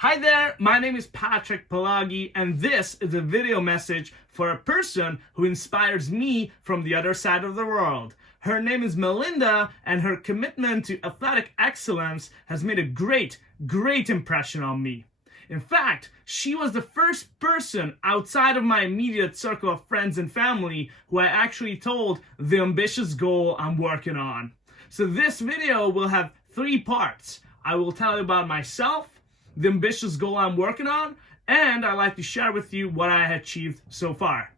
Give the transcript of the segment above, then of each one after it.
Hi there, my name is Patrick Palagi, and this is a video message for a person who inspires me from the other side of the world. Her name is Melinda, and her commitment to athletic excellence has made a great impression on me. In fact, she was the first person outside of my immediate circle of friends and family who I actually told the ambitious goal I'm working on. So this video will have 3 parts. I will tell you about myself, the ambitious goal I'm working on, and I'd like to share with you what I have achieved so far.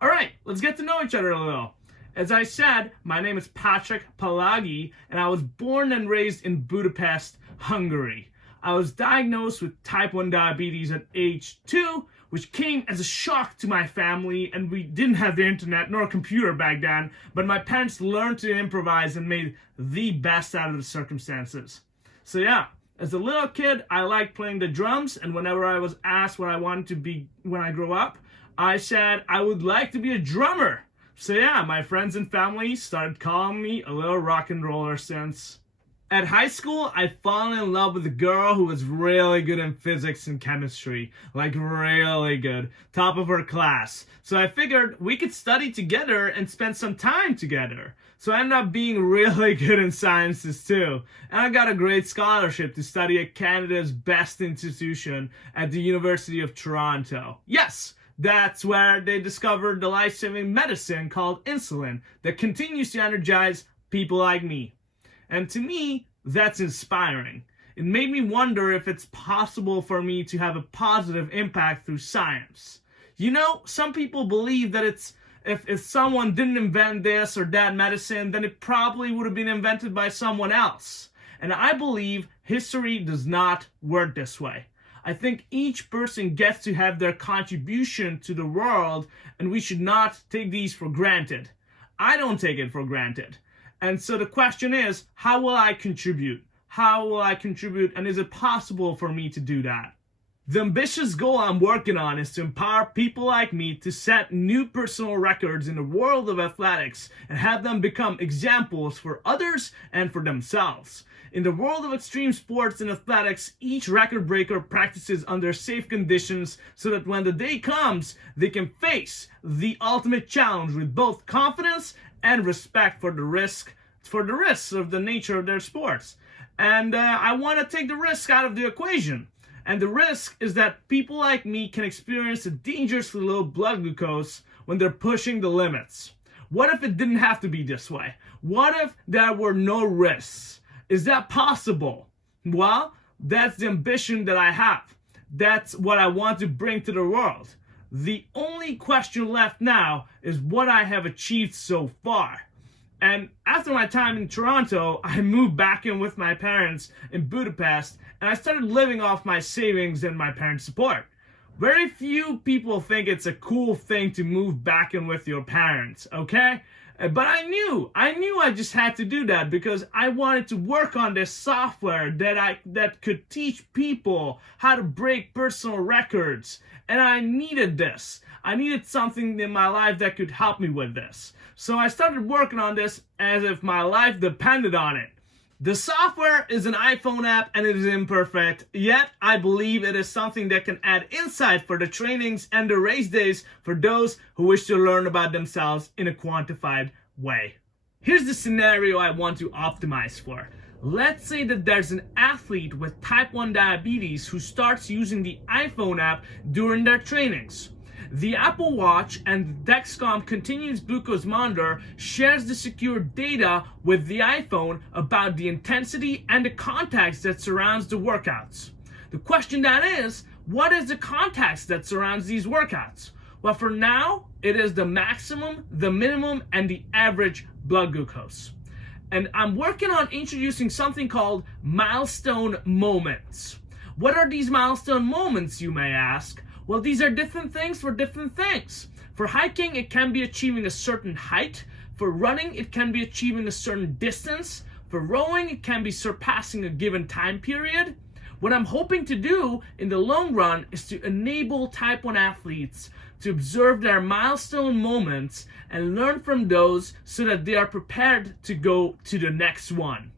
Alright, let's get to know each other a little. As I said, my name is Patrick Palagi, and I was born and raised in Budapest, Hungary. I was diagnosed with type 1 diabetes at age 2, which came as a shock to my family, and we didn't have the internet nor a computer back then, but my parents learned to improvise and made the best out of the circumstances. So yeah, as a little kid, I liked playing the drums, and whenever I was asked what I wanted to be when I grew up, I said I would like to be a drummer. So yeah, my friends and family started calling me a little rock and roller since. At high school, I fell in love with a girl who was really good in physics and chemistry. Like really good. Top of her class. So I figured we could study together and spend some time together. So I ended up being really good in sciences too. And I got a great scholarship to study at Canada's best institution at the University of Toronto. Yes! That's where they discovered the life-saving medicine called insulin that continues to energize people like me. And to me, that's inspiring. It made me wonder if it's possible for me to have a positive impact through science. You know, some people believe that if someone didn't invent this or that medicine, then it probably would have been invented by someone else. And I believe history does not work this way. I think each person gets to have their contribution to the world, and we should not take these for granted. I don't take it for granted. And so the question is, how will I contribute? How will I contribute, and is it possible for me to do that? The ambitious goal I'm working on is to empower people like me to set new personal records in the world of athletics and have them become examples for others and for themselves. In the world of extreme sports and athletics, each record breaker practices under safe conditions so that when the day comes, they can face the ultimate challenge with both confidence and respect for the risks of the nature of their sports. And I want to take the risk out of the equation. And the risk is that people like me can experience a dangerously low blood glucose when they're pushing the limits. What if it didn't have to be this way? What if there were no risks? Is that possible? Well, that's the ambition that I have. That's what I want to bring to the world. The only question left now is what I have achieved so far. And after my time in Toronto, I moved back in with my parents in Budapest, and I started living off my savings and my parents' support. Very few people think it's a cool thing to move back in with your parents, okay? But I knew I just had to do that because I wanted to work on this software that could teach people how to break personal records. And I needed this. I needed something in my life that could help me with this. So I started working on this as if my life depended on it. The software is an iPhone app and it is imperfect, yet I believe it is something that can add insight for the trainings and the race days for those who wish to learn about themselves in a quantified way. Here's the scenario I want to optimize for. Let's say that there's an athlete with type 1 diabetes who starts using the iPhone app during their trainings. The Apple Watch and the Dexcom continuous glucose monitor shares the secure data with the iPhone about the intensity and the context that surrounds the workouts. The question then is, what is the context that surrounds these workouts? Well, for now, it is the maximum, the minimum, and the average blood glucose. And I'm working on introducing something called milestone moments. What are these milestone moments, you may ask? Well, these are different things for different things. For hiking, it can be achieving a certain height. For running, it can be achieving a certain distance. For rowing, it can be surpassing a given time period. What I'm hoping to do in the long run is to enable type 1 athletes to observe their milestone moments and learn from those so that they are prepared to go to the next one.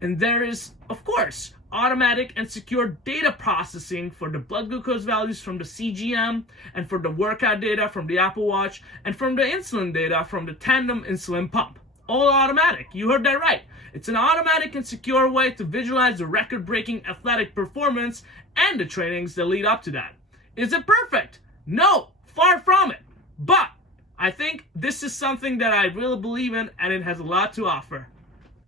And there is, of course, automatic and secure data processing for the blood glucose values from the CGM, and for the workout data from the Apple Watch, and from the insulin data from the Tandem insulin pump. All automatic. You heard that right. It's an automatic and secure way to visualize the record-breaking athletic performance and the trainings that lead up to that. Is it perfect? No, far from it. But I think this is something that I really believe in, and it has a lot to offer.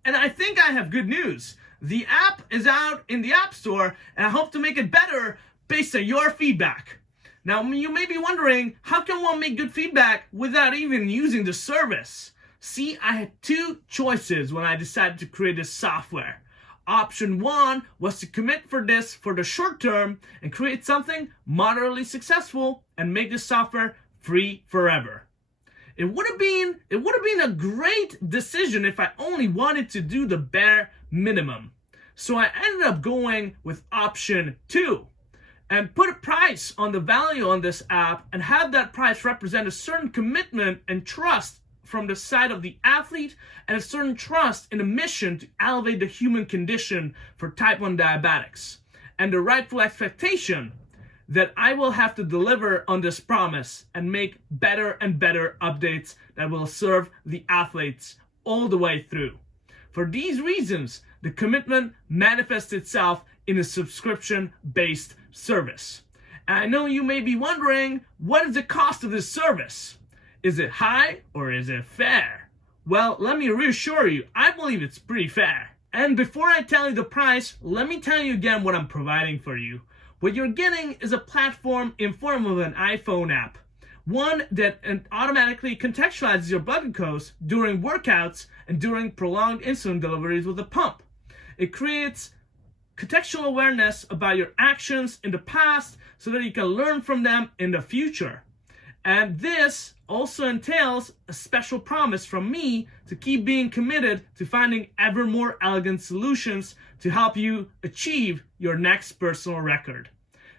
And I think I have good news. The app is out in the App Store, and I hope to make it better based on your feedback. Now, you may be wondering, how can one make good feedback without even using the service? See, I had two choices when I decided to create this software. Option one was to commit for this for the short term and create something moderately successful and make this software free forever. It would have been a great decision if I only wanted to do the bare minimum. So I ended up going with option two and put a price on the value on this app and have that price represent a certain commitment and trust from the side of the athlete and a certain trust in a mission to elevate the human condition for type 1 diabetics, and the rightful expectation that I will have to deliver on this promise and make better and better updates that will serve the athletes all the way through. For these reasons, the commitment manifests itself in a subscription-based service. And I know you may be wondering, what is the cost of this service? Is it high or is it fair? Well, let me reassure you, I believe it's pretty fair. And before I tell you the price, let me tell you again what I'm providing for you. What you're getting is a platform in form of an iPhone app. One that automatically contextualizes your blood glucose during workouts and during prolonged insulin deliveries with a pump. It creates contextual awareness about your actions in the past so that you can learn from them in the future. And this also entails a special promise from me to keep being committed to finding ever more elegant solutions to help you achieve your next personal record.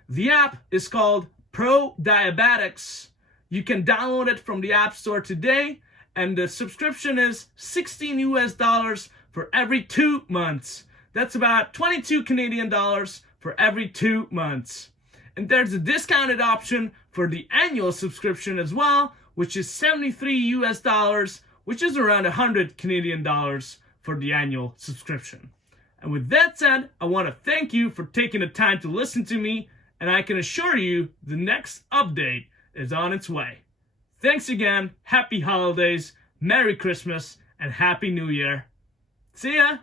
The app is called ProDiabetics. You can download it from the App Store today, and the subscription is $16 for every 2 months. That's about 22 Canadian dollars for every 2 months. And there's a discounted option for the annual subscription as well, which is $73, which is around 100 Canadian dollars for the annual subscription. And with that said, I want to thank you for taking the time to listen to me, and I can assure you the next update is on its way. Thanks again, happy holidays, Merry Christmas, and Happy New Year. See ya!